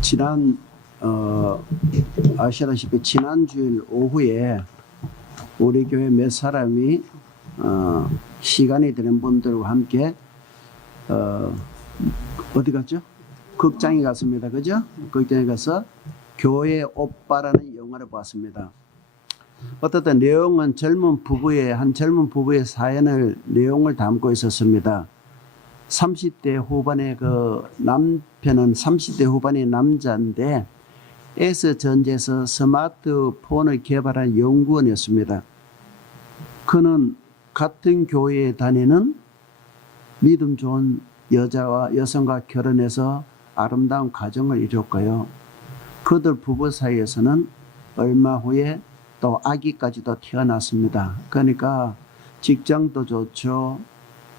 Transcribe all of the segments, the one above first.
지난 아시다시피 지난 주일 오후에 우리 교회 몇 사람이 시간이 되는 분들과 함께 어디 갔죠? 극장에 갔습니다. 그죠? 극장에 가서 교회 오빠라는 영화를 봤습니다. 어떻든 내용은 한 젊은 부부의 내용을 담고 있었습니다. 30대 후반의 그 남편은 30대 후반의 남자인데 S전자에서 스마트폰을 개발한 연구원이었습니다. 그는 같은 교회에 다니는 믿음 좋은 여성과 결혼해서 아름다운 가정을 이뤘고요. 그들 부부 사이에서는 얼마 후에 또 아기까지도 태어났습니다. 그러니까 직장도 좋죠.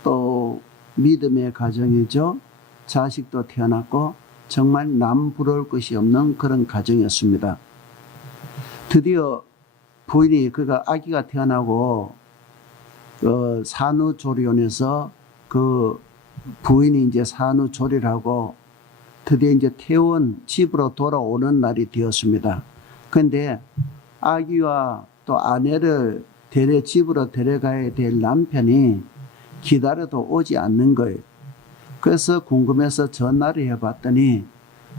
또 믿음의 가정이죠. 자식도 태어났고 정말 남 부러울 것이 없는 그런 가정이었습니다. 드디어 부인이 그가 아기가 태어나고 산후조리원에서 그 부인이 이제 산후조리를 하고 드디어 이제 퇴원 집으로 돌아오는 날이 되었습니다. 그런데 아기와 또 아내를 집으로 데려가야 될 남편이 기다려도 오지 않는 거예요. 그래서 궁금해서 전화를 해봤더니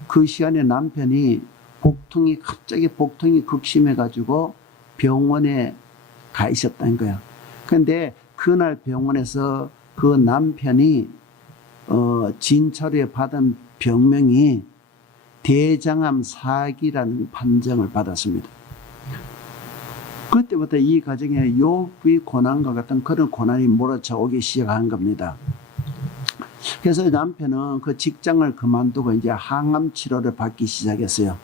그 시간에 남편이 갑자기 복통이 극심해가지고 병원에 가 있었다는 거야. 근데 그날 병원에서 그 남편이 진찰에 받은 병명이 대장암 4기라는 판정을 받았습니다. 그때부터 이 가정에 욕의 고난과 같은 그런 고난이 몰아쳐오기 시작한 겁니다. 그래서 남편은 그 직장을 그만두고 이제 항암 치료를 받기 시작했어요.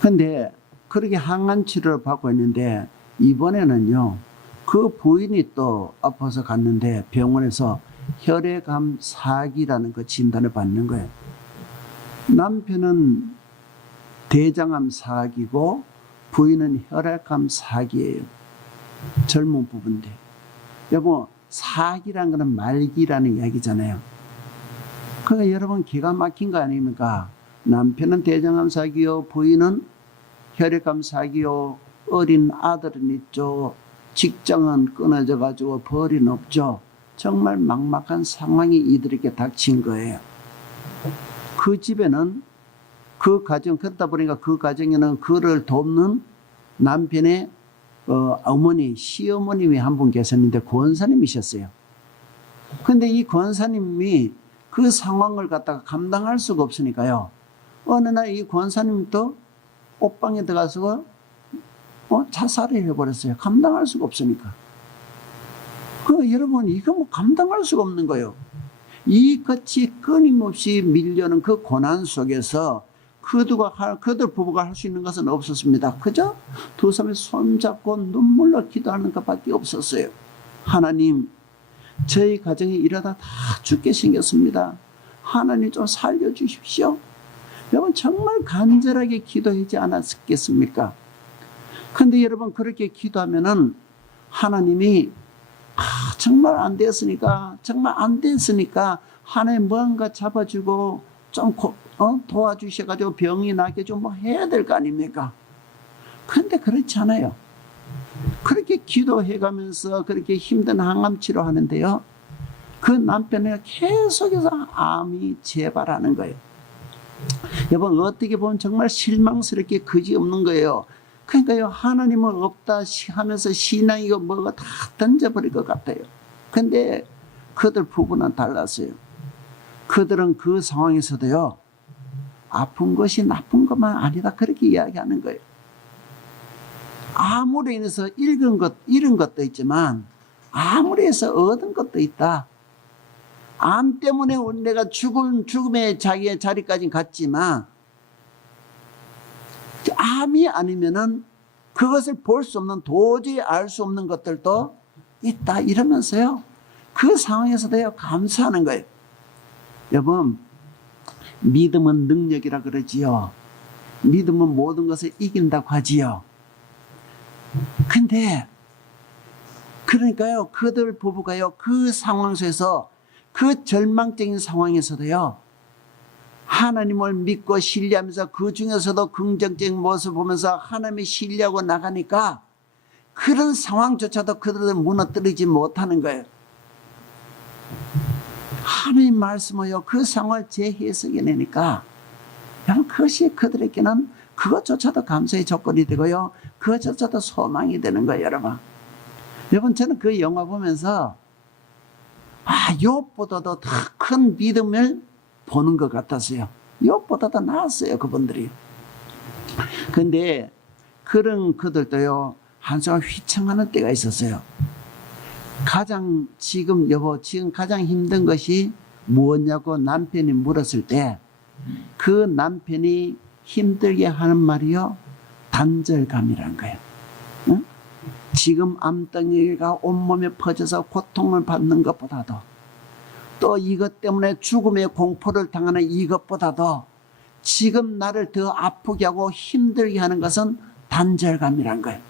근데 그렇게 항암 치료를 받고 있는데 이번에는요, 그 부인이 또 아파서 갔는데 병원에서 혈액암 4기라는 그 진단을 받는 거예요. 남편은 대장암 4기고 부인은 혈액암 4기예요. 젊은 부부인데. 여보, 4기라는 거는 말기라는 이야기잖아요. 그러니까 여러분 기가 막힌 거 아닙니까? 남편은 대장암 4기요, 부인은 혈액암 4기요, 어린 아들은 있죠. 직장은 끊어져 가지고 벌이는 없죠. 정말 막막한 상황이 이들에게 닥친 거예요. 그 집에는 그러다 보니까 그 가정에는 그를 돕는 남편의 시어머님이 한 분 계셨는데 권사님이셨어요. 근데 이 권사님이 그 상황을 갖다가 감당할 수가 없으니까요. 어느 날 이 권사님도 옷방에 들어가서 자살을 해버렸어요. 감당할 수가 없으니까. 여러분, 이거 뭐 감당할 수가 없는 거예요. 이같이 끊임없이 밀려는 그 고난 속에서 그들 부부가 할 수 있는 것은 없었습니다. 그저 두 사람이 손잡고 눈물로 기도하는 것밖에 없었어요. 하나님, 저희 가정이 이러다 다 죽게 생겼습니다. 하나님 좀 살려주십시오. 여러분 정말 간절하게 기도하지 않았겠습니까? 근데 여러분 그렇게 기도하면은 하나님이 정말 안 됐으니까 하나님 뭔가 잡아주고 좀 도와주셔가지고 병이 나게 좀 뭐 해야 될 거 아닙니까? 근데 그렇지 않아요. 그렇게 기도해가면서 그렇게 힘든 항암 치료하는데요, 그 남편이 계속해서 암이 재발하는 거예요. 여러분 어떻게 보면 정말 실망스럽게 그지없는 거예요. 그러니까요, 하나님은 없다 하면서 신앙이고 뭐가 다 던져버릴 것 같아요. 근데 그들 부부는 달랐어요. 그들은 그 상황에서도요, 아픈 것이 나쁜 것만 아니다 그렇게 이야기하는 거예요. 암으로 인해서 잃은 것도 있지만 암으로 해서 얻은 것도 있다. 암 때문에 내가 죽음의 자기의 자리까지 갔지만 암이 아니면은 그것을 볼 수 없는, 도저히 알 수 없는 것들도 있다 이러면서요, 그 상황에서도요 감사하는 거예요. 여러분, 믿음은 능력이라 그러지요. 믿음은 모든 것을 이긴다고 하지요. 근데 그러니까요, 그들 부부가요 그 상황 속에서, 그 절망적인 상황에서도요 하나님을 믿고 신뢰하면서 그 중에서도 긍정적인 모습을 보면서 하나님을 신뢰하고 나가니까 그런 상황조차도 그들은 무너뜨리지 못하는 거예요. 하나님 말씀을요, 그 상황을 재해석해내니까 그것이 그들에게는 그것조차도 감사의 조건이 되고요, 그것조차도 소망이 되는 거예요. 여러분 저는 그 영화 보면서 욥보다도 더 큰 믿음을 보는 것 같았어요. 욥보다도 나았어요, 그분들이. 근데 그런 그들도요, 한순간 휘청하는 때가 있었어요. 여보, 지금 가장 힘든 것이 무엇냐고 남편이 물었을 때 그 남편이 힘들게 하는 말이요, 단절감이라는 거예요. 응? 지금 암덩이가 온몸에 퍼져서 고통을 받는 것보다도, 또 이것 때문에 죽음의 공포를 당하는 이것보다도 지금 나를 더 아프게 하고 힘들게 하는 것은 단절감이란 거예요.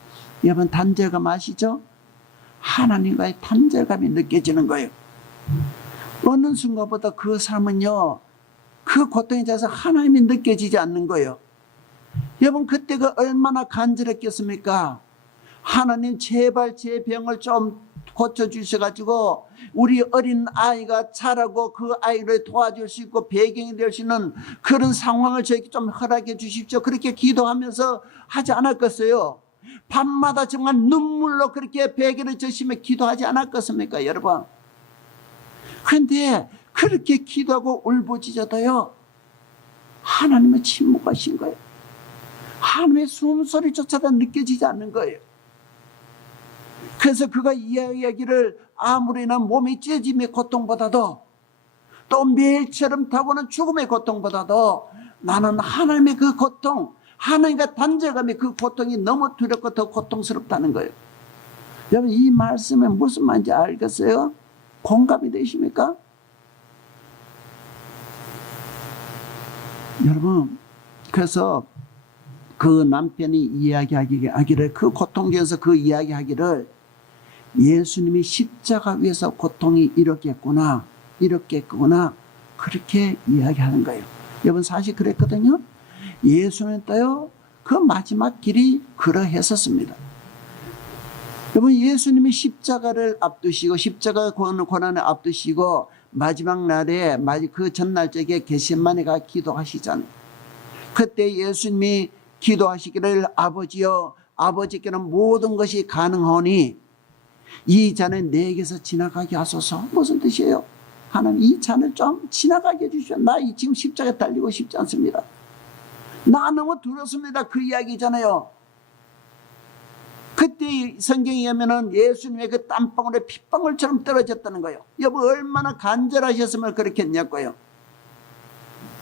여러분 단절감 아시죠? 하나님과의 단절감이 느껴지는 거예요. 어느 순간부터 그 사람은요, 그 고통에 대해서 하나님이 느껴지지 않는 거예요. 여러분 그때가 얼마나 간절했겠습니까? 하나님 제발 제 병을 좀 고쳐주셔가지고 우리 어린 아이가 자라고 그 아이를 도와줄 수 있고 배경이 될 수 있는 그런 상황을 저에게 좀 허락해 주십시오. 그렇게 기도하면서 하지 않았겠어요? 밤마다 정말 눈물로 그렇게 베개를 젖으며 기도하지 않았겠습니까, 여러분? 그런데 그렇게 기도하고 울부짖어도요, 하나님은 침묵하신 거예요. 하나님의 숨소리조차도 느껴지지 않는 거예요. 그래서 그가 이야기하기를 아무리나 몸이 찢어짐의 고통보다도 또 매일처럼 타고난 죽음의 고통보다도 나는 하나님의 그 고통, 하나님과 단절감의 그 고통이 너무 두렵고 더 고통스럽다는 거예요. 여러분 이 말씀에 무슨 말인지 알겠어요? 공감이 되십니까? 여러분 그래서 그 남편이 이야기하기를, 그 고통 중에서 그 이야기하기를 예수님이 십자가 위에서 고통이 이렇겠구나 그렇게 이야기하는 거예요. 여러분 사실 그랬거든요. 예수는 또요 그 마지막 길이 그러했었습니다. 여러분 예수님이 십자가를 앞두시고 십자가 고난을 앞두시고 마지막 날에 그 전날 쪽에 겟세마네 가 기도하시잖아요. 그때 예수님이 기도하시기를 아버지여, 아버지께는 모든 것이 가능하오니 이 잔을 내게서 지나가게 하소서. 무슨 뜻이에요? 하나님 이 잔을 좀 지나가게 해주시오. 나 지금 십자가에 달리고 싶지 않습니다. 나 너무 두렵습니다. 그 이야기잖아요. 그때 성경에 의하면 예수님의 그 땀방울에 핏방울처럼 떨어졌다는 거예요. 여보 얼마나 간절하셨으면 그렇게 했냐고요.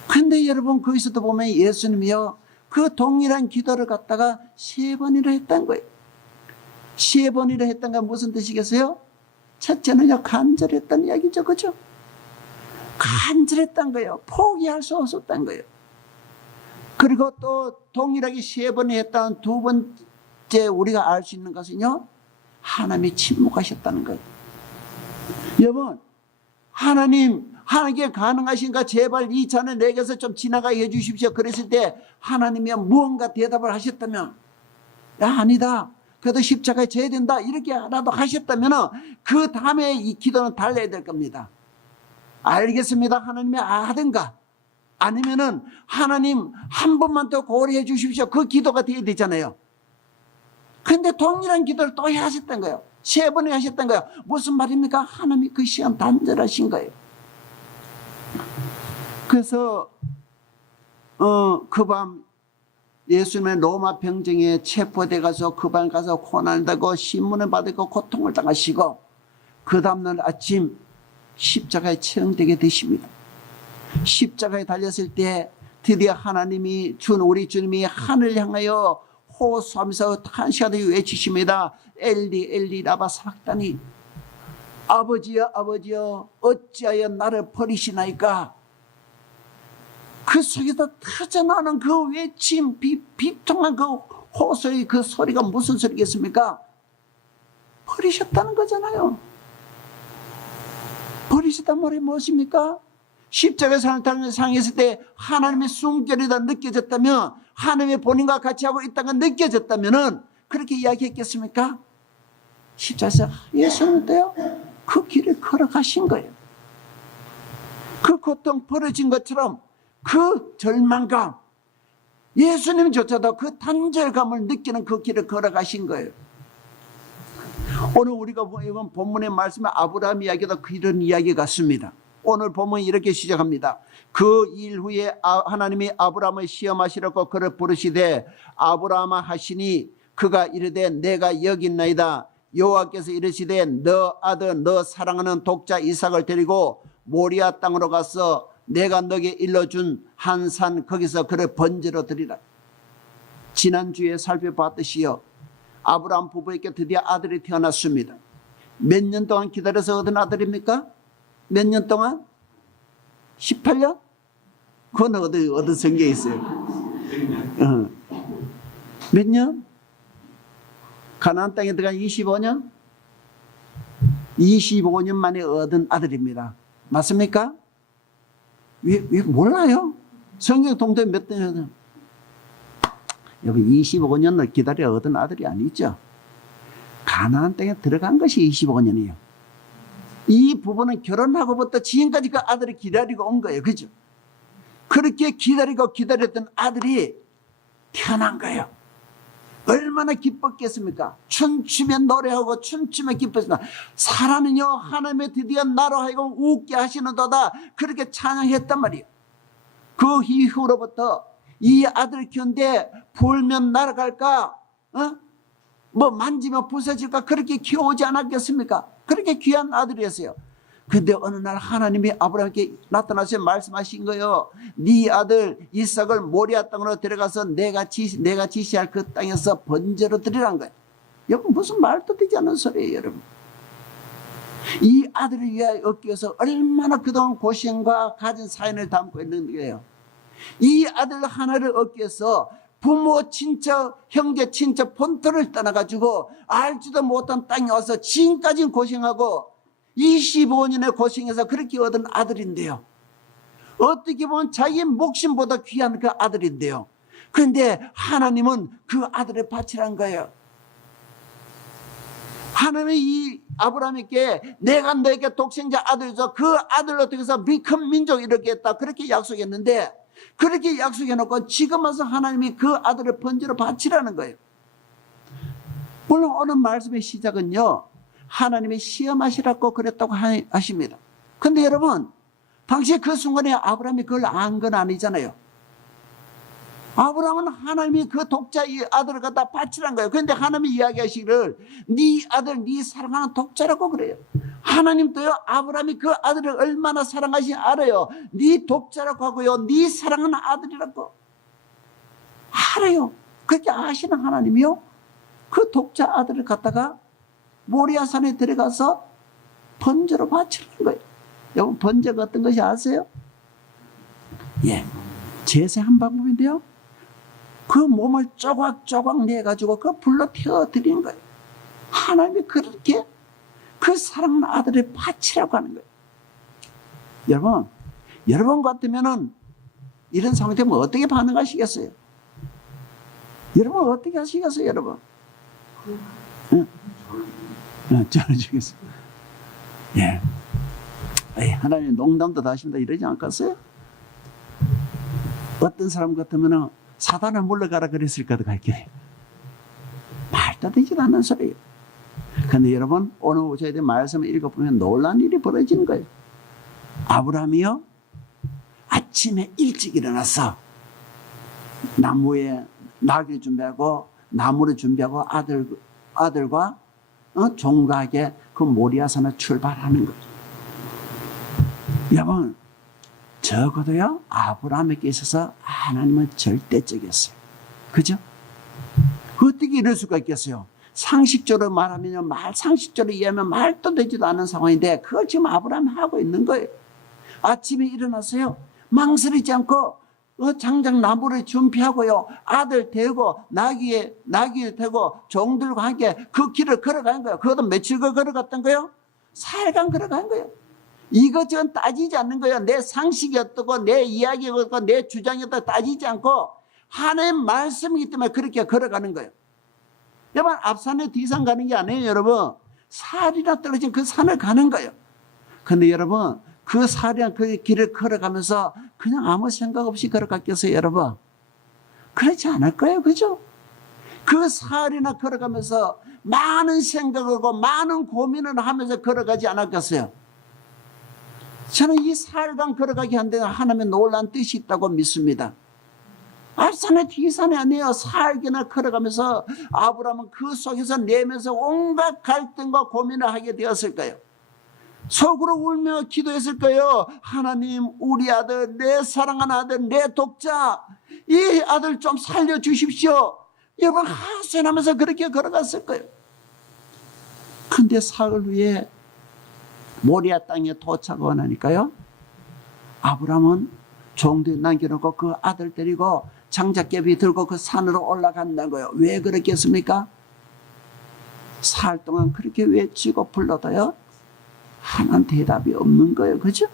근데 여러분 거기서도 보면 예수님이요 그 동일한 기도를 갖다가 3번이나 했던 거예요. 3번이나 했던 건 무슨 뜻이겠어요? 첫째는요 간절했다는 이야기죠. 그죠? 간절했던 거예요. 포기할 수 없었던 거예요. 그리고 또 동일하게 3번이 했다는 두 번째 우리가 알 수 있는 것은요 하나님이 침묵하셨다는 거예요. 여러분 하나님께 가능하신가? 제발 이 잔을 내게서 좀 지나가게 해주십시오. 그랬을 때 하나님이 무언가 대답을 하셨다면 야 아니다 그래도 십자가에 져야 된다 이렇게라도 하셨다면 그 다음에 이 기도는 달라야 될 겁니다. 알겠습니다 하나님이 하든가 아니면은 하나님 한 번만 더 고려해 주십시오. 그 기도가 돼야 되잖아요. 근데 동일한 기도를 또 하셨던 거예요. 3번에 하셨던 거예요. 무슨 말입니까? 하나님이 그 시간 단절하신 거예요. 그래서 그 밤 예수님의 로마 병정에 체포돼 가서 그 밤 가서 고난을 당하고 신문을 받고 고통을 당하시고 그 다음날 아침 십자가에 처형되게 되십니다. 십자가에 달렸을 때 드디어 하나님이 우리 주님이 하늘 향하여 호소하면서 한 시간 동안 외치십니다. 엘리 엘리 라마 사박다니, 아버지여 아버지여 어찌하여 나를 버리시나이까. 그 속에서 터져나오는 그 외침, 비통한 그 호소의 그 소리가 무슨 소리겠습니까? 버리셨다는 거잖아요. 버리셨단 말이 무엇입니까? 십자가 상했을 때 하나님의 숨결이 다 느껴졌다면, 하나님의 본인과 같이 하고 있다는 가 느껴졌다면 그렇게 이야기했겠습니까? 십자가에서 예수님도요, 그 길을 걸어가신 거예요. 그 고통 벌어진 것처럼 그 절망감, 예수님조차도 그 단절감을 느끼는 그 길을 걸어가신 거예요. 오늘 우리가 이번 본문의 말씀은 아브라함 이야기도 그런 이야기 같습니다. 오늘 본문이 이렇게 시작합니다. 그 일 후에 하나님이 아브라함을 시험하시려고 그를 부르시되 아브라함아 하시니 그가 이르되 내가 여기 있나이다. 여호와께서 이르시되 너 아들 너 사랑하는 독자 이삭을 데리고 모리아 땅으로 가서 내가 너에게 일러준 한 산 거기서 그를 번제로 드리라. 지난주에 살펴봤듯이요, 아브라함 부부에게 드디어 아들이 태어났습니다. 몇 년 동안 기다려서 얻은 아들입니까? 몇 년 동안? 18년? 그건 어디 성경에 있어요? 몇 년? 가나안 땅에 들어간 25년? 25년 만에 얻은 아들입니다. 맞습니까? 왜 몰라요? 성경 통독 몇 년? 여러분 25년을 기다려 얻은 아들이 아니죠. 가나안 땅에 들어간 것이 25년이에요. 이 부부는 결혼하고부터 지금까지 그 아들을 기다리고 온 거예요. 그죠? 그렇게 기다리고 기다렸던 아들이 태어난 거예요. 얼마나 기뻤겠습니까? 춤추며 노래하고 춤추며 기뻤습니다. 사람은요, 하나님의 드디어 나로 하여금 웃게 하시는도다, 그렇게 찬양했단 말이에요. 그 이후로부터 이 아들 키우는데 불면 날아갈까? 뭐 만지면 부서질까? 그렇게 키워오지 않았겠습니까? 그렇게 귀한 아들이었어요. 근데 어느 날 하나님이 아브라함에게 나타나셔서 말씀하신 거예요. 네 아들 이삭을 모리아 땅으로 데려가서 내가 지시할 그 땅에서 번제로 드리라는 거예요. 여러분 무슨 말도 되지 않는 소리예요, 여러분. 이 아들을 위하여 얻기 위해서 얼마나 그동안 고생과 가진 사연을 담고 있는 거예요. 이 아들 하나를 얻기 위해서 부모, 친척, 형제, 친척, 본토를 떠나가지고 알지도 못한 땅에 와서 지금까지 고생하고 25년의 고생해서 그렇게 얻은 아들인데요. 어떻게 보면 자기 목숨보다 귀한 그 아들인데요. 그런데 하나님은 그 아들을 바치란 거예요. 하나님이 이 아브라함에게 내가 너에게 독생자 아들을 줘 그 아들로 통해서 큰 민족을 이루겠다 그렇게 약속했는데, 그렇게 약속해놓고 지금 와서 하나님이 그 아들을 번제로 바치라는 거예요. 물론 오늘 말씀의 시작은요, 하나님이 시험하시라고 그랬다고 하십니다. 그런데 여러분, 당시 그 순간에 아브라함이 그걸 안 건 아니잖아요. 아브라함은 하나님이 그 독자 이 아들을 갖다 바치란 거예요. 그런데 하나님이 이야기하시기를 네 아들, 네 사랑하는 독자라고 그래요. 하나님도요, 아브라함이 그 아들을 얼마나 사랑하시는지 알아요. 네 독자라고 하고요, 네 사랑하는 아들이라고 알아요. 그렇게 아시는 하나님이요, 그 독자 아들을 갖다가 모리아산에 들어가서 번제로 바치는 거예요. 여러분 번제가 어떤 것이 아세요? 예, 제사한 방법인데요, 그 몸을 조각조각 내가지고 그 불로 태워드리는 거예요. 하나님이 그렇게 그 사랑하는 아들을 바치라고 하는 거예요. 여러분 같으면은 이런 상황 되면 어떻게 반응하시겠어요? 여러분 어떻게 하시겠어요, 여러분? 잘해주겠어요. 예. 하나님 농담도 다 하신다 이러지 않겠어요? 어떤 사람 같으면 사단을 물러가라 그랬을까도 갈게요. 말도 되지 않는 소리예요. 그런데 여러분 오늘 오셔야 될 말씀을 읽어보면 놀라운 일이 벌어지는 거예요. 아브라함이요, 아침에 일찍 일어나서 나무에 나귀를 준비하고 나무를 준비하고 아들과 종가에게 그 모리아산을 출발하는 거죠. 여러분 적어도요, 아브라함에게 있어서 하나님은 절대적이었어요. 그죠? 어떻게 이럴 수가 있겠어요? 상식적으로 말하면 상식적으로 이해하면 말도 되지도 않은 상황인데 그걸 지금 아브라함이 하고 있는 거예요. 아침에 일어나서요, 망설이지 않고 장작 나무를 준비하고요, 아들 대고 나귀를 대고 종들과 함께 그 길을 걸어간 거예요. 그것도 며칠 걸어갔던 거예요? 4일간 걸어간 거예요. 이것저것 따지지 않는 거예요. 내 상식이 어떻고 내 이야기가 어떻고 내 주장이 어떻고 따지지 않고 하나님 말씀이기 때문에 그렇게 걸어가는 거예요. 여러분, 앞산에 뒤산 가는 게 아니에요. 여러분, 살이나 떨어진 그 산을 가는 거예요. 근데 여러분, 그 살이나 그 길을 걸어가면서 그냥 아무 생각 없이 걸어갔겠어요, 여러분? 그렇지 않을 거예요. 그죠? 그 살이나 걸어가면서 많은 생각하고 많은 고민을 하면서 걸어가지 않았겠어요? 저는 이 살강 걸어가기 한데 하나님의 놀라운 뜻이 있다고 믿습니다. 앞산에 뒤산이 아니에요. 살기나 걸어가면서 아브라함은 그 속에서 내면서 온갖 갈등과 고민을 하게 되었을 거예요. 속으로 울며 기도했을 거예요. 하나님, 우리 아들, 내 사랑하는 아들, 내 독자, 이 아들 좀 살려주십시오. 여러분, 하소연하면서 그렇게 걸어갔을 거예요. 근데 사흘 후에 모리아 땅에 도착하고 나니까요, 아브라함은 종들 남겨놓고 그 아들 데리고 장작개비 들고 그 산으로 올라간다는 거예요. 왜 그랬겠습니까? 사흘 동안 그렇게 외치고 불러도요, 하나는 대답이 없는 거예요. 그죠?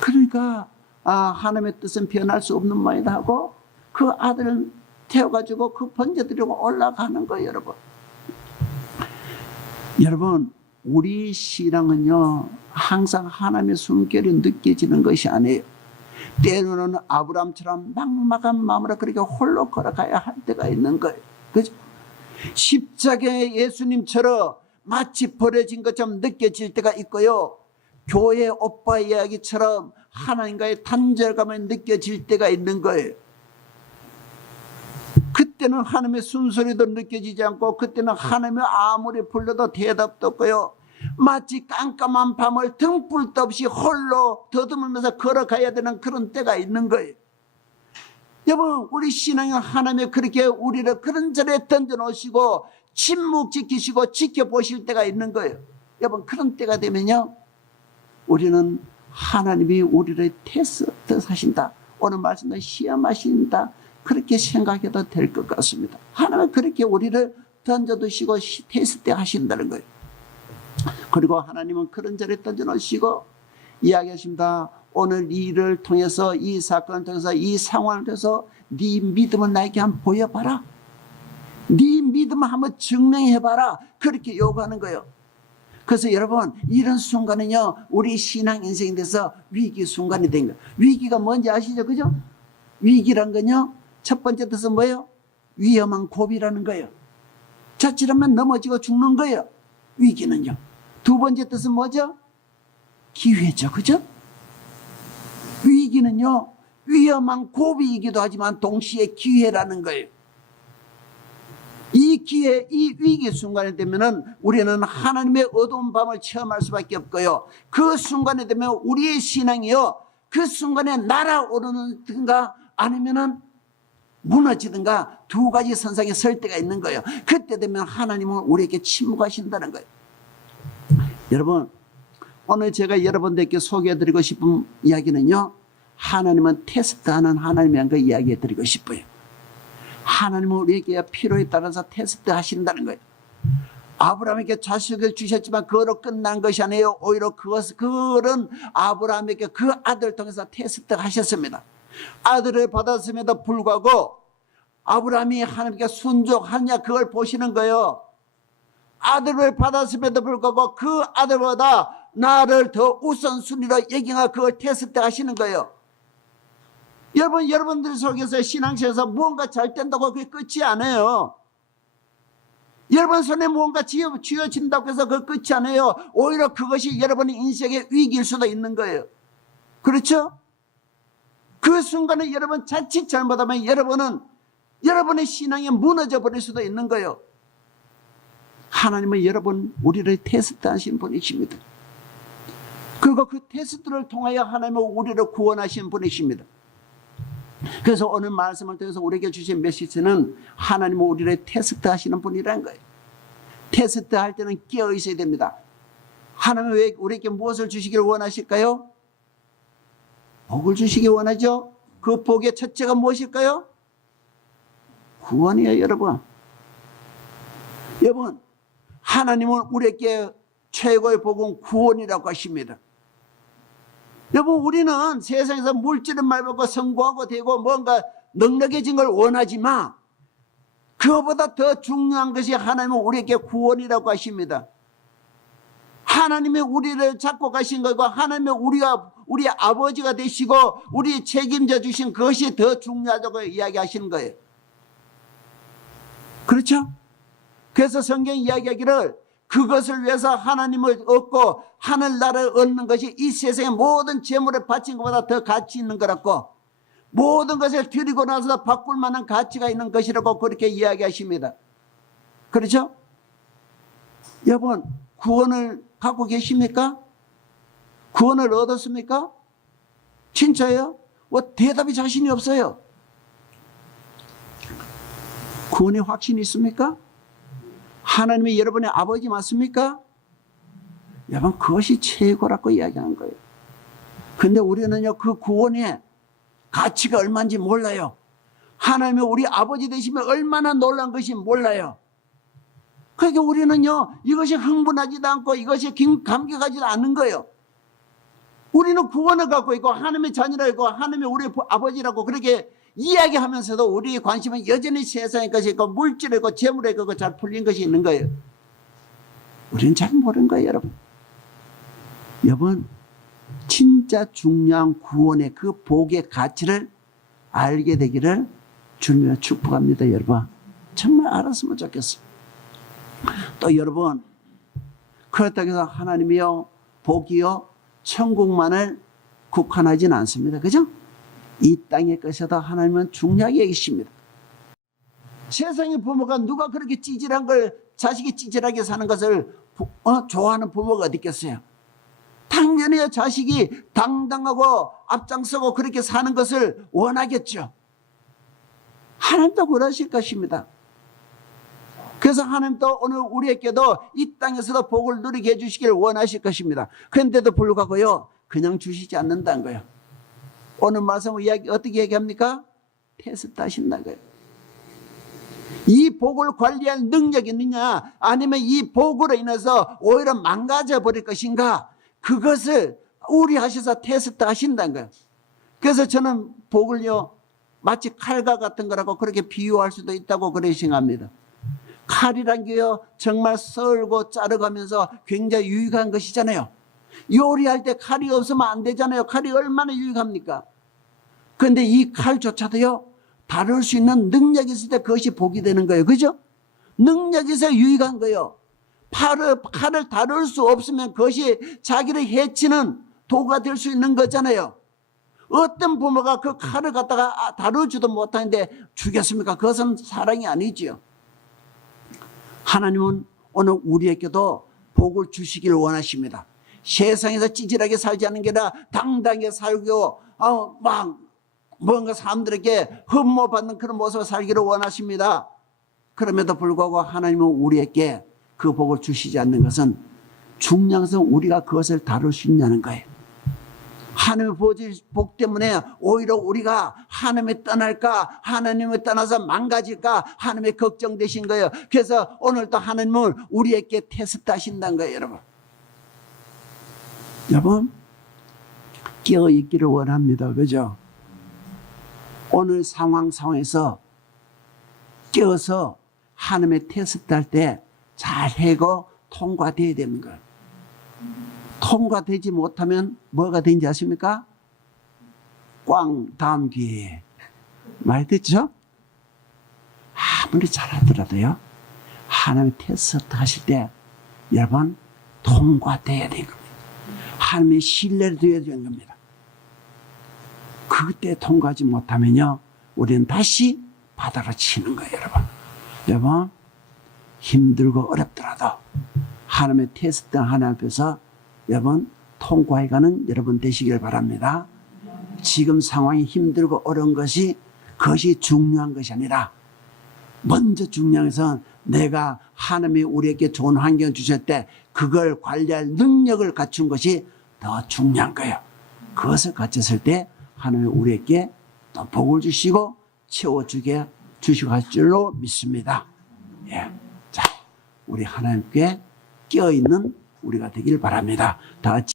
그러니까 하나님의 뜻은 변할 수 없는 모양이다 하고 그 아들을 태워가지고 그 번제드리고 올라가는 거예요. 여러분, 여러분, 우리 신앙은요 항상 하나님의 숨결이 느껴지는 것이 아니에요. 때로는 아브라함처럼 막막한 마음으로 그렇게 홀로 걸어가야 할 때가 있는 거예요. 그죠? 십자가의 예수님처럼 마치 버려진 것처럼 느껴질 때가 있고요, 교회 오빠 이야기처럼 하나님과의 단절감을 느껴질 때가 있는 거예요. 그때는 하나님의 숨소리도 느껴지지 않고, 그때는 하나님을 아무리 불러도 대답도 없고요, 마치 깜깜한 밤을 등불도 없이 홀로 더듬으면서 걸어가야 되는 그런 때가 있는 거예요. 여러분, 우리 신앙은 하나님이 그렇게 우리를 그런 자리에 던져놓으시고 침묵 지키시고 지켜보실 때가 있는 거예요. 여러분, 그런 때가 되면요, 우리는 하나님이 우리를 테스트하신다, 오늘 말씀도 시험하신다, 그렇게 생각해도 될 것 같습니다. 하나님은 그렇게 우리를 던져두시고 테스트 하신다는 거예요. 그리고 하나님은 그런 자리에 던져놓으시고 이야기하십니다. 오늘 이 일을 통해서, 이 사건을 통해서, 이 상황을 통해서 네 믿음을 나에게 한번 보여봐라, 네 믿음을 한번 증명해봐라, 그렇게 요구하는 거예요. 그래서 여러분, 이런 순간은요 우리 신앙 인생에 대해서 위기 순간이 된 거예요. 위기가 뭔지 아시죠? 그죠? 위기란 건요, 첫 번째 뜻은 뭐예요? 위험한 고비라는 거예요. 자칫하면 넘어지고 죽는 거예요, 위기는요. 두 번째 뜻은 뭐죠? 기회죠. 그죠? 위기는요 위험한 고비이기도 하지만 동시에 기회라는 거예요. 이 기회, 이 위기 순간이 되면은 우리는 하나님의 어두운 밤을 체험할 수밖에 없고요, 그 순간이 되면 우리의 신앙이요 그 순간에 날아오르는가 아니면은 무너지든가 두 가지 선상에 설 때가 있는 거예요. 그때 되면 하나님은 우리에게 침묵하신다는 거예요. 여러분, 오늘 제가 여러분들께 소개해드리고 싶은 이야기는요, 하나님은 테스트하는 하나님이란 걸 이야기해드리고 싶어요. 하나님은 우리에게 필요에 따라서 테스트하신다는 거예요. 아브라함에게 자식을 주셨지만 그거로 끝난 것이 아니에요. 오히려 그것은 아브라함에게 그 아들을 통해서 테스트하셨습니다. 아들을 받았음에도 불구하고 아브라함이 하나님께 순종하느냐, 그걸 보시는 거예요. 아들을 받았음에도 불구하고 그 아들보다 나를 더 우선순위로 여기가 그걸 테스트하시는 거예요. 여러분들 속에서 신앙생활에서 무언가 잘 된다고 그게 끝이 아니에요. 여러분 손에 무언가 쥐어진다고 해서 그 끝이 아니에요. 오히려 그것이 여러분의 인생의 위기일 수도 있는 거예요. 그렇죠? 그 순간에 여러분 자칫 잘못하면 여러분의 신앙이 무너져 버릴 수도 있는 거예요. 하나님은 우리를 테스트하신 분이십니다. 그리고 그 테스트를 통하여 하나님은 우리를 구원하신 분이십니다. 그래서 오늘 말씀을 통해서 우리에게 주신 메시지는 하나님은 우리를 테스트하시는 분이라는 거예요. 테스트할 때는 깨어 있어야 됩니다. 하나님은 왜 우리에게 무엇을 주시기를 원하실까요? 복을 주시기 원하죠. 그 복의 첫째가 무엇일까요? 구원이에요. 여러분, 하나님은 우리에게 최고의 복은 구원이라고 하십니다. 여러분, 우리는 세상에서 물질을 많이 받고 성공하고 되고 뭔가 넉넉해진 걸 원하지만 그거보다 더 중요한 것이 하나님은 우리에게 구원이라고 하십니다. 하나님이 우리를 잡고 가신 거고 하나님이 우리 아버지가 되시고 우리 책임져 주신 그것이 더 중요하다고 이야기하시는 거예요. 그렇죠? 그래서 성경이 이야기하기를 그것을 위해서 하나님을 얻고 하늘나라를 얻는 것이 이 세상의 모든 재물에 바친 것보다 더 가치 있는 거라고, 모든 것을 드리고 나서 바꿀 만한 가치가 있는 것이라고 그렇게 이야기하십니다. 그렇죠? 여러분, 구원을 갖고 계십니까? 구원을 얻었습니까? 진짜요? 대답이 자신이 없어요. 구원의 확신이 있습니까? 하나님이 여러분의 아버지 맞습니까? 여러분, 그것이 최고라고 이야기하는 거예요. 근데 우리는요, 그 구원의 가치가 얼마인지 몰라요. 하나님이 우리 아버지 되시면 얼마나 놀란 것이 몰라요. 그러니까 우리는요, 이것이 흥분하지도 않고 이것이 감격하지도 않는 거예요. 우리는 구원을 갖고 있고 하나님의 자녀라고 있고 하나님이 우리 아버지라고 그렇게 이야기하면서도 우리의 관심은 여전히 세상의 것이 있고 물질에 있고 재물에 있고 잘 풀린 것이 있는 거예요. 우리는 잘 모르는 거예요, 여러분. 여러분, 진짜 중요한 구원의 그 복의 가치를 알게 되기를 주님으로 축복합니다, 여러분. 정말 알았으면 좋겠어요. 또 여러분, 그렇다고 해서 하나님이요, 복이요, 천국만을 국한하지는 않습니다. 그죠? 이 땅의 것에도 하나님은 중요하게 여기십니다. 세상의 부모가 누가 그렇게 찌질한 걸, 자식이 찌질하게 사는 것을 좋아하는 부모가 어디 있겠어요? 당연히 자식이 당당하고 앞장서고 그렇게 사는 것을 원하겠죠. 하나님도 원하실 것입니다. 그래서 하나님도 오늘 우리에게도 이 땅에서도 복을 누리게 해주시길 원하실 것입니다. 그런데도 불구하고요, 그냥 주시지 않는다는 거예요. 오늘 말씀 어떻게 얘기합니까? 테스트 하신다는 거예요. 이 복을 관리할 능력이 있느냐, 아니면 이 복으로 인해서 오히려 망가져 버릴 것인가, 그것을 우려하셔서 테스트 하신다는 거예요. 그래서 저는 복을요, 마치 칼과 같은 거라고 그렇게 비유할 수도 있다고 그렇게 생각합니다. 칼이란 게요, 정말 썰고 자르가면서 굉장히 유익한 것이잖아요. 요리할 때 칼이 없으면 안 되잖아요. 칼이 얼마나 유익합니까? 그런데 이 칼조차도요, 다룰 수 있는 능력이 있을 때 그것이 복이 되는 거예요. 그죠? 능력이 있어야 유익한 거예요. 칼을 다룰 수 없으면 그것이 자기를 해치는 도구가 될 수 있는 거잖아요. 어떤 부모가 그 칼을 갖다가 다루지도 못하는데 죽였습니까? 그것은 사랑이 아니지요. 하나님은 오늘 우리에게도 복을 주시기를 원하십니다. 세상에서 찌질하게 살지 않는 게 아니라 당당하게 살고 막 뭔가 사람들에게 흠모받는 그런 모습을 살기를 원하십니다. 그럼에도 불구하고 하나님은 우리에게 그 복을 주시지 않는 것은 중요한 것은 우리가 그것을 다룰 수 있냐는 거예요. 하나님의 복 때문에 오히려 우리가 하나님을 떠날까, 하나님을 떠나서 망가질까, 하나님의 걱정되신 거예요. 그래서 오늘도 하나님은 우리에게 테스트 하신다는 거예요, 여러분. 여러분, 깨어있기를 원합니다. 그죠? 오늘 상황에서 깨어서 하나님의 테스트 할 때 잘 해고 통과되어야 되는 거예요. 통과되지 못하면 뭐가 되는지 아십니까? 꽝, 다음 기회에. 말 됐죠? 아무리 잘하더라도요, 하나님의 테스트 하실 때 여러분 통과돼야 되는 겁니다. 하나님의 신뢰를 드려야 되는 겁니다. 그때 통과하지 못하면요, 우리는 다시 바다로 치는 거예요, 여러분. 여러분, 힘들고 어렵더라도 하나님의 테스트 하나님 앞에서 여러분 통과해가는 여러분 되시길 바랍니다. 지금 상황이 힘들고 어려운 것이 그것이 중요한 것이 아니라 먼저 중요한 것은 내가 하나님이 우리에게 좋은 환경을 주실 때 그걸 관리할 능력을 갖춘 것이 더 중요한 거예요. 그것을 갖췄을 때 하나님이 우리에게 또 복을 주시고 채워주게 주시고 할 줄로 믿습니다. 예. 자, 우리 하나님께 깨어있는 우리가 되길 바랍니다. 다 같이